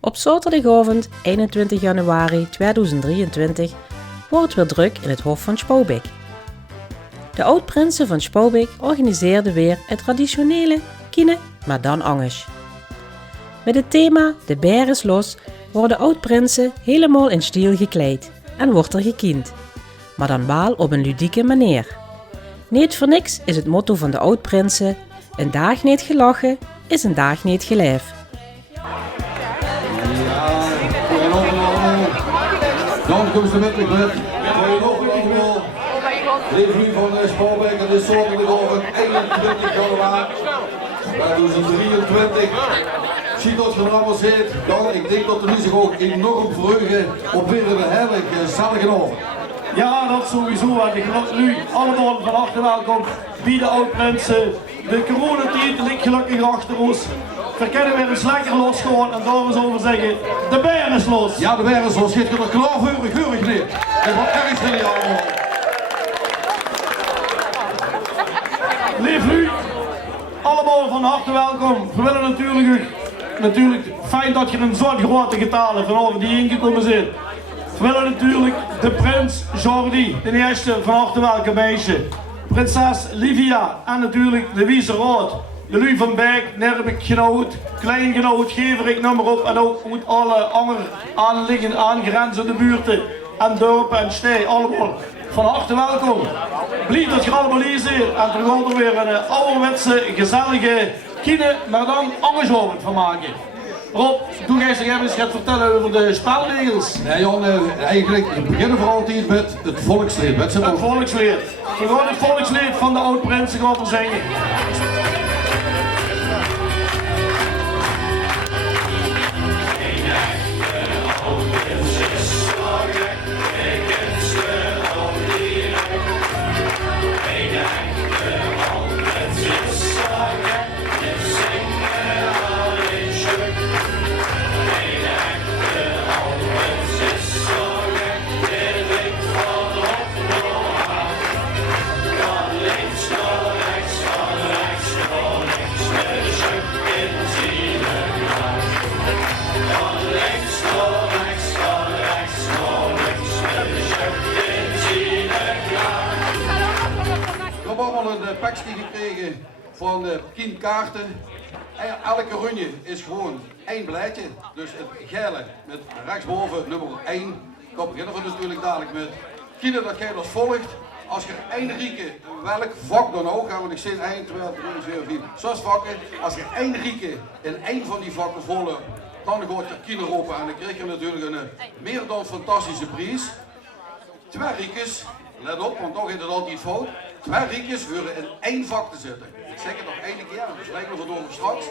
Op zaterdagavond 21 januari 2023 wordt het weer druk in het Hof van Spaubik. De oud-prinsen van Spaubik organiseerden weer het traditionele kine, maar dan anders. Met het thema De Beer is los worden oud-prinsen helemaal in stiel gekleed en wordt er gekiend, maar dan wel op een ludieke manier. Niet voor niks is het motto van de oud-prinsen: een dag niet gelachen is een dag niet geleefd. Dan komt ze met de club. Goedenavond allemaal. Revue van Spaubik en dit is zaterdagavond 21 januari 2023. Ziet dat je er allemaal zit. Dan, ik denk dat er nu zich ook enorm verheugen op weer een heerlijk gezellige avond. Ja, dat sowieso. En ik wil nu allemaal van harte welkom bij de oud-prinsen. De coronatijd ligt gelukkig achter ons. We kunnen weer eens lekker losgaan en daarom zullen we zeggen, de beer is los. Ja, de beer is los. Geef je er klaar geurig neer. En wat erg zijn jullie allemaal. Lief u, allemaal van harte welkom. We willen natuurlijk fijn dat je een zo'n grote getalen vanavond die ingekomen zit. We willen natuurlijk de prins Jordi, de eerste van harte welkom meisje. Prinses Livia en natuurlijk de Wieseraad. De Lu van Beek, Nerbik genoot, Kleingenoot, Geverik, noem maar op. En ook uit alle andere aangrenzende buurten en dorpen en steden, allemaal van harte welkom. Blij dat je allemaal hier zit en er gaat er weer een ouderwetse, gezellige kine, maar dan engagement van maken. Rob, doe jij zich even gaat vertellen over de spelregels. Nee Jan, eigenlijk we beginnen voor altijd met het volkslied. Het volkslied. We gaan het volkslied van de oud-prinsen gaan zingen. We hebben allemaal een pakje gekregen van 10 kaarten. Elke runje is gewoon één blaadje. Dus het gele met rechtsboven nummer 1. Dan beginnen we natuurlijk dadelijk met kiezen dat jij als volgt. Als je één rieke, welk vak dan ook, gaan we nog zien 1, 2, 3, 4, 5, 6 vakken. Als je één rieke in één van die vakken volgt, dan gaat je kiezer open en dan krijg je natuurlijk een meer dan fantastische prijs. 2 riekes, let op, want dan gaat het altijd fout. 2 riekjes horen in één vak te zitten. Ik zeg het nog één keer, dat spreken we vandoor straks.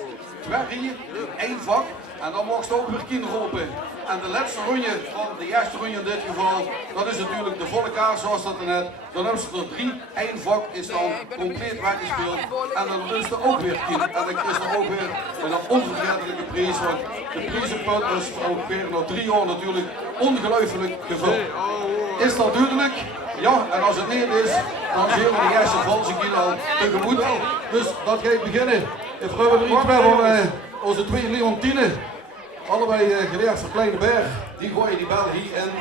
2 rieken in één vak en dan mag je ook weer kinderen open. En de laatste ronde, van de eerste ronde in dit geval, dat is natuurlijk de volle kaart zoals dat er net. Dan hebben ze er 3, één vak is dan compleet weggespeeld. En dan is er ook weer kind. En dan is er ook weer een onvergetelijke prijs. Want de prijzenput is ook weer na 3 jaar natuurlijk ongelooflijk gevuld. Is dat duidelijk? Ja, en als het niet is, dan zien we de eerste valse kilo al tegemoet. Dus dat ga ik beginnen. We hebben er iets bij van onze 2 Leontine. Allebei geleerd van Kleine Berg. Die gooien die bel hier in.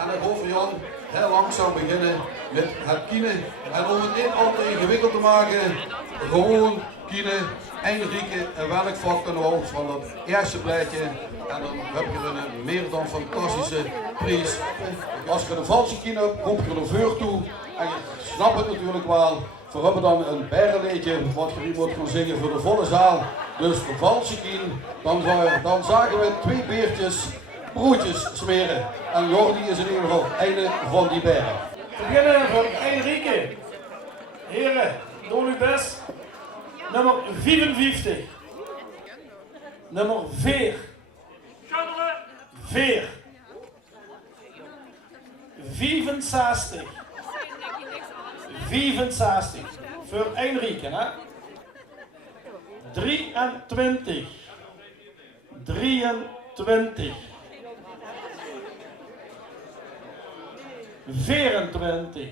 En dan gaan we Jan heel langzaam beginnen met het kiezen. En om het niet al te ingewikkeld te maken, gewoon kiezen, eindrieken en welk vak dan ook van dat eerste blaadje. En dan heb je een meer dan fantastische prijs. Als je een valse kiezen hebt, komt je er vuur toe. En je snapt het natuurlijk wel. We hebben dan een bergenliedje wat je moet gaan zingen voor de volle zaal. Dus de valse kien, dan zagen we 2 beertjes broodjes smeren. En Jordi is in ieder geval een van die bergen. We beginnen van Enrique. Heren, doe uw best. Nummer 55. Nummer 4. 4. 65. 65. Voor Enrique, hè? 23. 23. 24.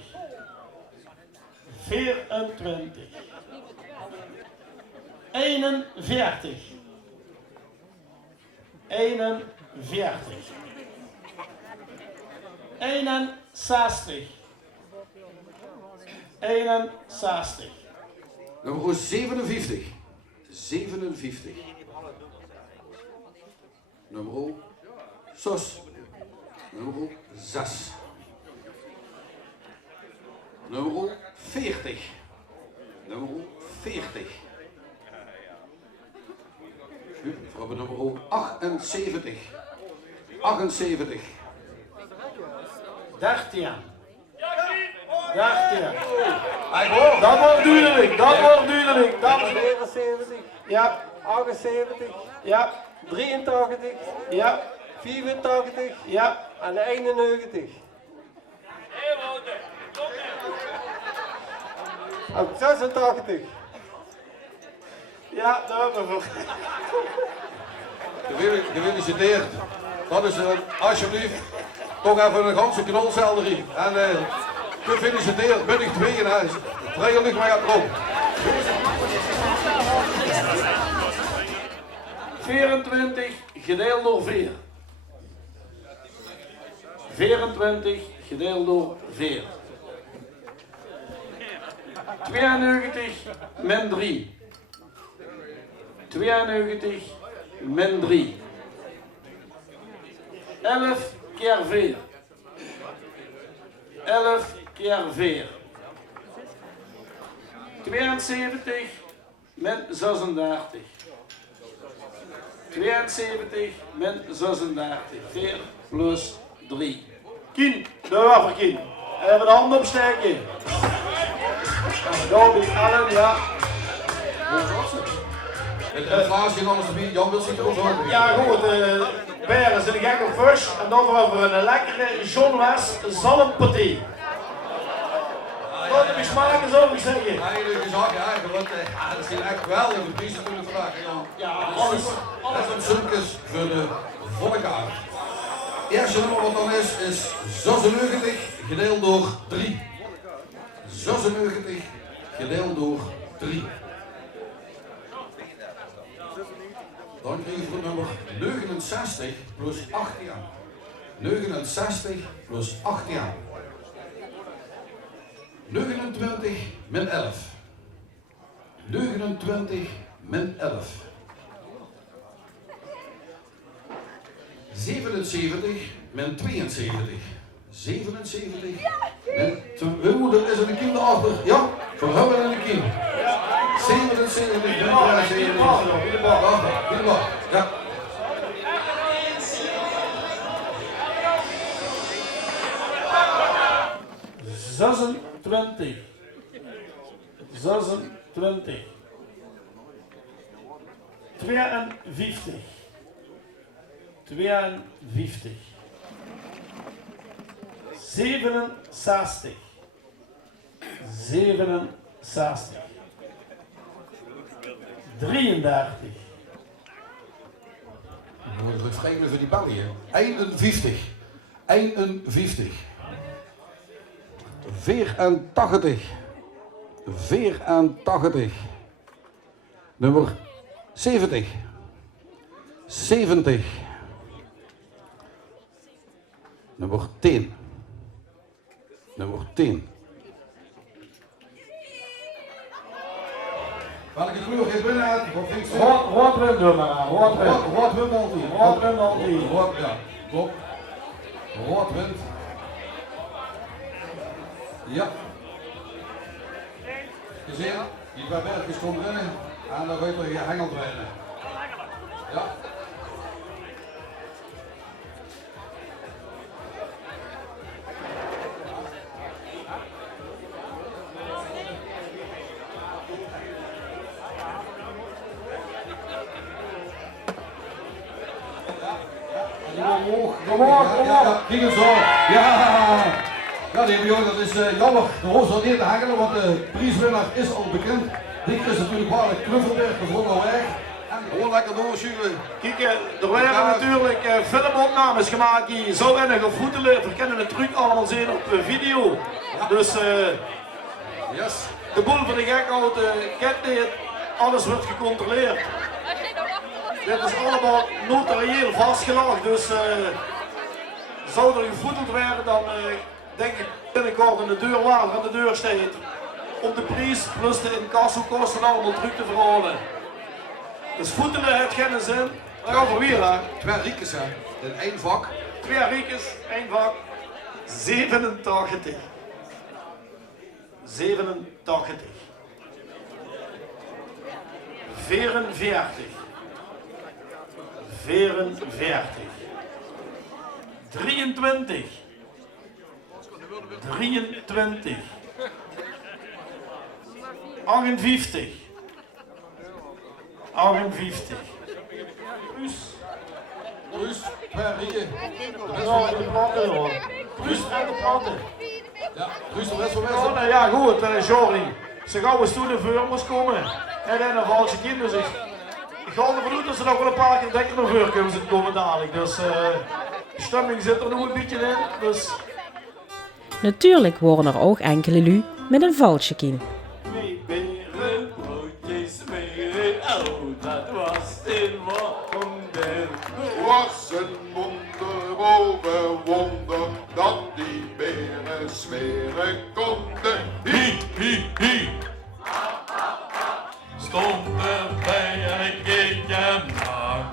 24. 41. 41. 61. 61. Nummer 57. 57. Nummer 6. Nummer 6. Nummer 40. Nummer 40. We hebben nummer 78. 78. 13. 13. Dat wordt duidelijk, dat wordt duidelijk. 79, Ja, 78, ja, 83, ja, 84 ja. en 91. En 86. Ja, daar hebben we. Gefeliciteerd. Dat is alsjeblieft toch even een ganse knolselderie. En gefeliciteerd, ben ik 2 in huis. Vrije lucht maar gaat erop. 24 gedeeld door 4. 24 gedeeld door 4. 92 min 3. 92 min 3. 11 keer 4. 11 keer 4. 72 min 36. 72 min 36. 4 plus 3. Kien, de waffer Kien. Even de hand opsteken. Dobie, Allen, ja. Het glaasje en alles erbij. Jan wil zich er ook zo. Ja goed, Beren zit gek op vis. En dan hebben we een lekkere John West zalmpartie. Wat heb je smaken zou ik zeggen? Heilige zaken eigenlijk, want dat zijn echt geweldige prijzen kunnen vandaag. Ja, alles. Dat is zulkes voor de volle kaart. Eerste nummer wat dan is 96 gedeeld door 3. 96 gedeeld door 3. Dan krijg je voor nummer 69 plus 8 jaar. 69 plus 8 jaar. 29 min 11. 29 min 11. 77 min 72. 77 min 2. Er is een kind achter. Ja, voor hebben en een kind. 77 min 72. Ja. Zessen 20. 26. 52. 52. 67. 67. 33. Dat wordt vreemd voor die België. 51. 51. 84. 84. Nummer 70. 70. Nummer 10. Nummer 10. Welke kleur geeft binnen uit? Rood wint door maar aan. Rood wint. Rood wint altijd. Rood wint altijd. Rood, ja. Klopt. Rood wint. Ja. Gezien, die twee bergjes komt erin en dan weet je hengeld rijden. Ja. Ja, die is zo. Ja. Ja, die jongen, dat is jammer. De hoofd zal niet te hengelen, want de prijswinnaar is al bekend. Dit is natuurlijk waar de Knuffelberg gevonden weg. En gewoon lekker doorschuiven. Kijk, er werden natuurlijk filmopnames gemaakt die zo weinig of voetelen. We kunnen het truc allemaal zien op video. Ja. Dus Yes. de boel van de gekhout kent dit. Alles wordt gecontroleerd. Dit is allemaal notarieel vastgelegd, dus zou er gevoeteld werden, dan denk ik binnenkort in de deurwaarder aan de deur staat om de prijs plus de incassokosten allemaal terug te verholen. Dus voetelen heeft geen zin. Dan gaan we weer hè. 2 riekes hè, in 1 vak. 2 riekes, 1 vak. 87. 87. 44. 44. 23. 23. 58. 58. Plus. Plus 2 rieken. Ja, de planten hoor. Plus en de planten. Ja, Guus de rest van Oh, mensen. nou ja, goed, Jordi. Ze gaan eens toen de vuur moest komen. En dan een valse kinderen zich. Ik ga ervan uit dat ze nog wel een paar keer denken naar vuur kunnen ze komen dadelijk. Dus de stemming zit er nog een beetje in. Dus Natuurlijk worden er ook enkele lui met een valsje kin. twee beren, broodjes smeren. Oh, dat was een wonder. Was een wonder boven wonder dat die beren smeren konden. Hi, hi, hi. Stond erbij en ik keek hem naar.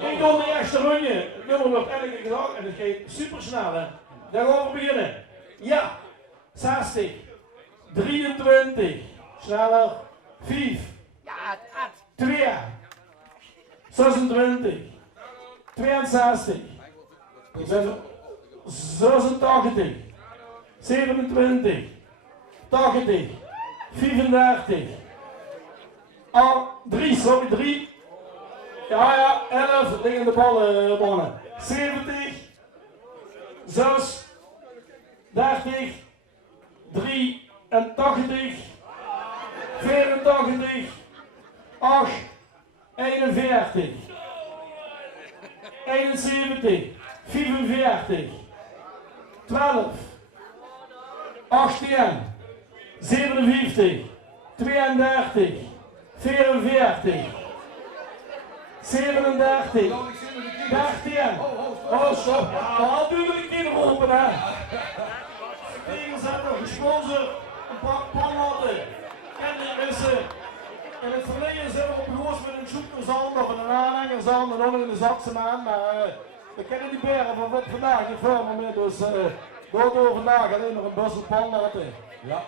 Ik kom de eerste rondje. Het nummer wordt elke dag en het gaat super snel. Hè. Daar gaan we beginnen. Ja, 60, 23, sneller, 5, 2, 26, 62, 86, 27, 80, 35, 3, ja, 11 liggende ballen, mannen. 70, 6, 30, 83, 84, 8, 41, 71, 45, 12, 18, 57, 32, 44, 37, 13. Oh, stop. Haal natuurlijk niet open, hè. Tegenzetter, gesponsord, een pak panlatten. En in het verleden zijn we op gehoord met een zoekterzand of een aanhangerzand en onder in de zaksemaan. Maar we kennen die beren van wat vandaag niet veel meer. Dus door vandaag alleen nog een bussel panlatten. Ja.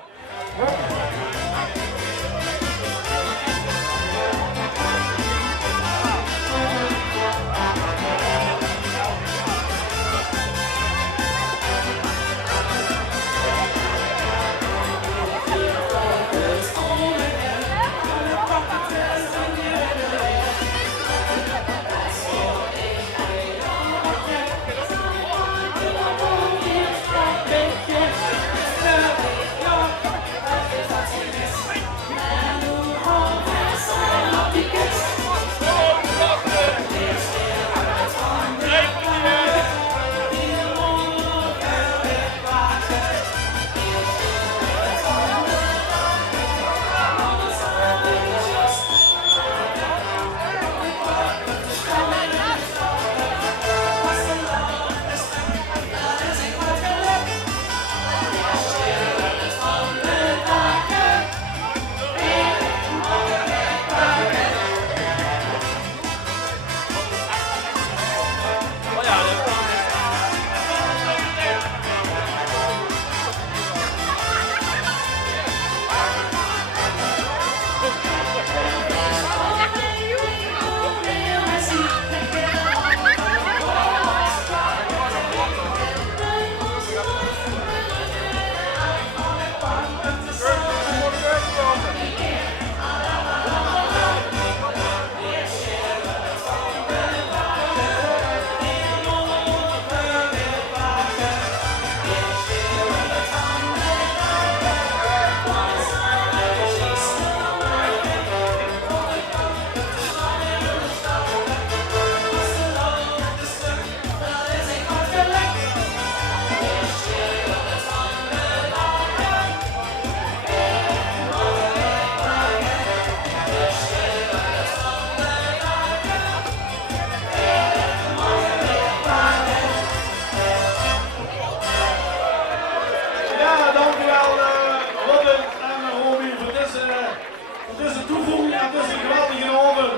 het is een geweldige oven.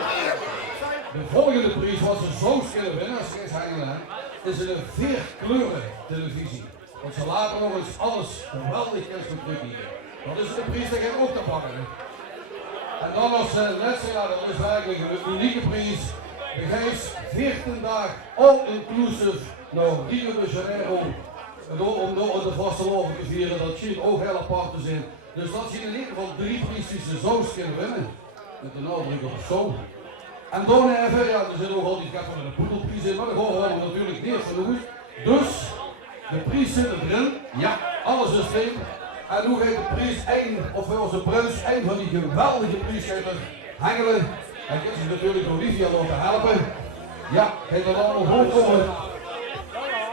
De volgende prijs wat ze zo kunnen winnen, als ze eens hengelen, is een 4-kleuren televisie. Want ze laten nog eens alles geweldig kunstgedrukt hier. Dat is de prijs die ook te pakken. En dan als laatste, ja, dat is eigenlijk een unieke prijs. De Gijs 14 dagen all-inclusive naar Rio de Janeiro. Om door de vastelovend te vieren, dat zie ook heel apart te zijn. Dus dat zien in ieder geval 3 prijzen die ze zo kunnen winnen. Met de nadruk op zo. En dan even, ja, er zit ook al die van de poedelprijs in, maar dat horen we natuurlijk niet van goed. Dus, de prijs zit erin, ja, alles is slim. En hoe gaat de prijs 1, of onze prins, een van die geweldige prijsgever hengelen. En dit is natuurlijk Olivia laten helpen. Ja, gaat er allemaal goed komen.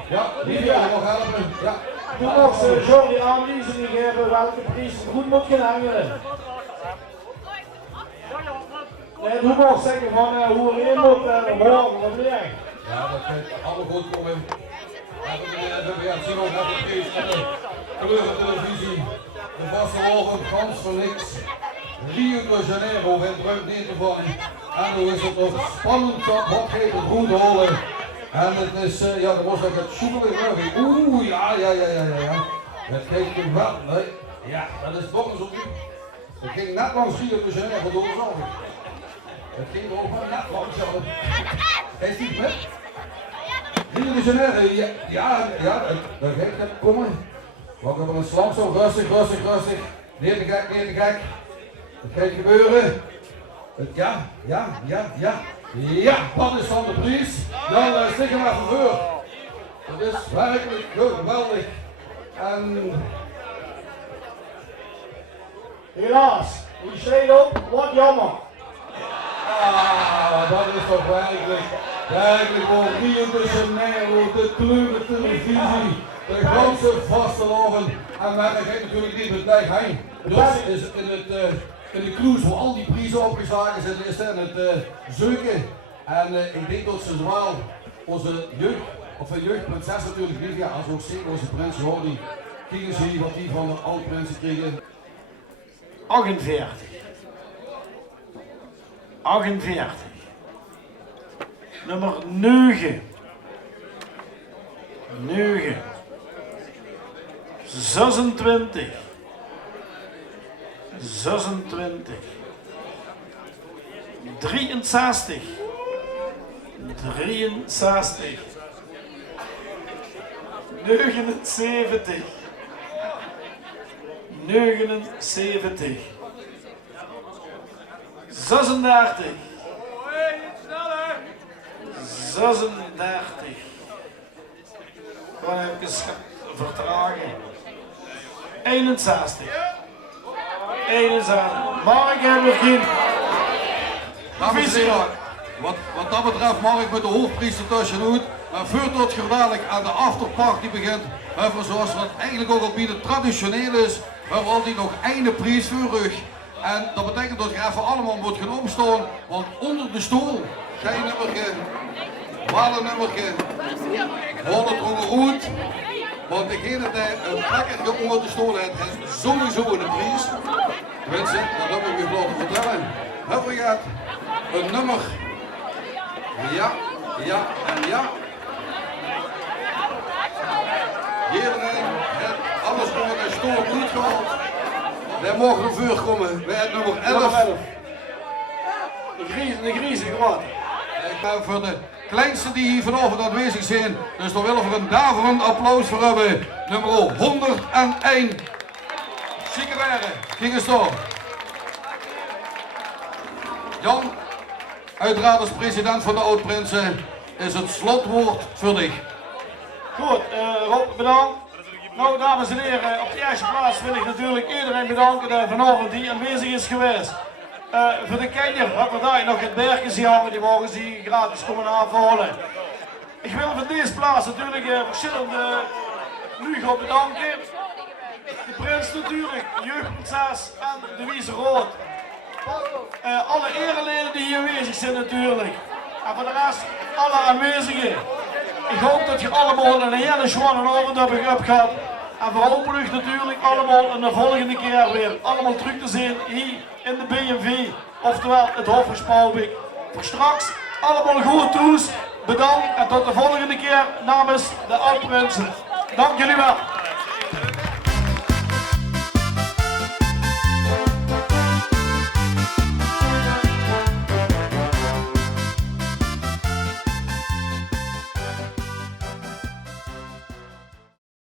Ja, Olivia nog helpen. Ja. Nu mag Jordi aanwijzingen geven welke prijs goed moet gaan hengelen. Nee, hoe mag zeggen van hoe er in moet en horen, wat ben jij? Ja, dat gaat allemaal goed komen. We zien ook net de prijs van de kleurentelevisie. De vastelovend, gans voor niks. Rio de Janeiro wint ruim 9 van. En hoe is het nog spannend dat wat gaat het goed holen. En het is, ja, dat was het soepelig. Oeh, ja. Het ging geweldig. Ja, dat is toch eens op. Het ging net langs Rio de Janeiro door, zag ik. Het ging er ook maar net langs. Is die met? Rio de Janeiro, ja, daar gaat het komen. Wat er een slam zo rustig. Niet te gek. Het gaat gebeuren. Ja, dat is van de prijs. Dan stik hem even voor. Het is werkelijk geweldig. En helaas, die steed op, wat jammer. Dat is toch werkelijk voor Rio de Janeiro, de kleurentelevisie, de ganse vastelovend. En wij gaan natuurlijk niet met lijk heen. Dus is in de cruise waar al die prijzen opgeslagen zijn, is het zoeken. En ik denk dat ze zowel onze jeugdprinses natuurlijk Livia, als ook zeker onze prins Jordi, kijken ze wat die van de oud-prinsen kregen. 48. Nummer 9. 26. 63. 79. 36. 36. Gewoon even vertragen. 61. Mark hebben we geen. Dames en heren, wat dat betreft mag ik met de hoofdprijs tussenuit. Maar voordat het dadelijk aan de afterparty begint, zoals wat eigenlijk ook al bieden traditioneel is, hebben we altijd nog één prijs voor u. En dat betekent dat je even allemaal moet gaan opstaan, want onder de stoel, geen nummertje, wel een nummertje, hol het goed. Want degene die een plekje onder de stoel heeft, heeft sowieso een prijs. Tenminste, dat heb ik u laten vertellen. Hebben we gaat een nummer. Ja. Hierin heeft alles onder de stoel goed gehaald. Wij mogen er voor komen bij het nummer 11. De griezen gewoon. Ik ben voor de kleinste die hier vanavond aanwezig zijn. Dus dan willen we een daverend applaus voor hebben. Nummer 101. Ziekenwaren, ging eens door. Jan, uiteraard als president van de Oud-Prinsen, is het slotwoord voor dich. Goed, Rob, bedankt. Nou, dames en heren, op de eerste plaats wil ik natuurlijk iedereen bedanken vanavond die aanwezig is geweest. Voor de kenner, wat we daar nog het bergen zien hangen, die mogen ze gratis komen aanvallen. Ik wil van deze plaats natuurlijk verschillende lugen bedanken. De prins natuurlijk, de jeugdprinses en de Wiese Rood. Alle ereleden die hier aanwezig zijn natuurlijk. En voor de rest, alle aanwezigen. Ik hoop dat je allemaal een hele schone avond hebt gehad. En voor hopelijk natuurlijk allemaal een volgende keer weer allemaal terug te zien hier in de BMW, oftewel het Hof van Spalbeek. Voor straks allemaal goede toes, bedankt en tot de volgende keer namens de Oud-Prinsen. Dank jullie wel.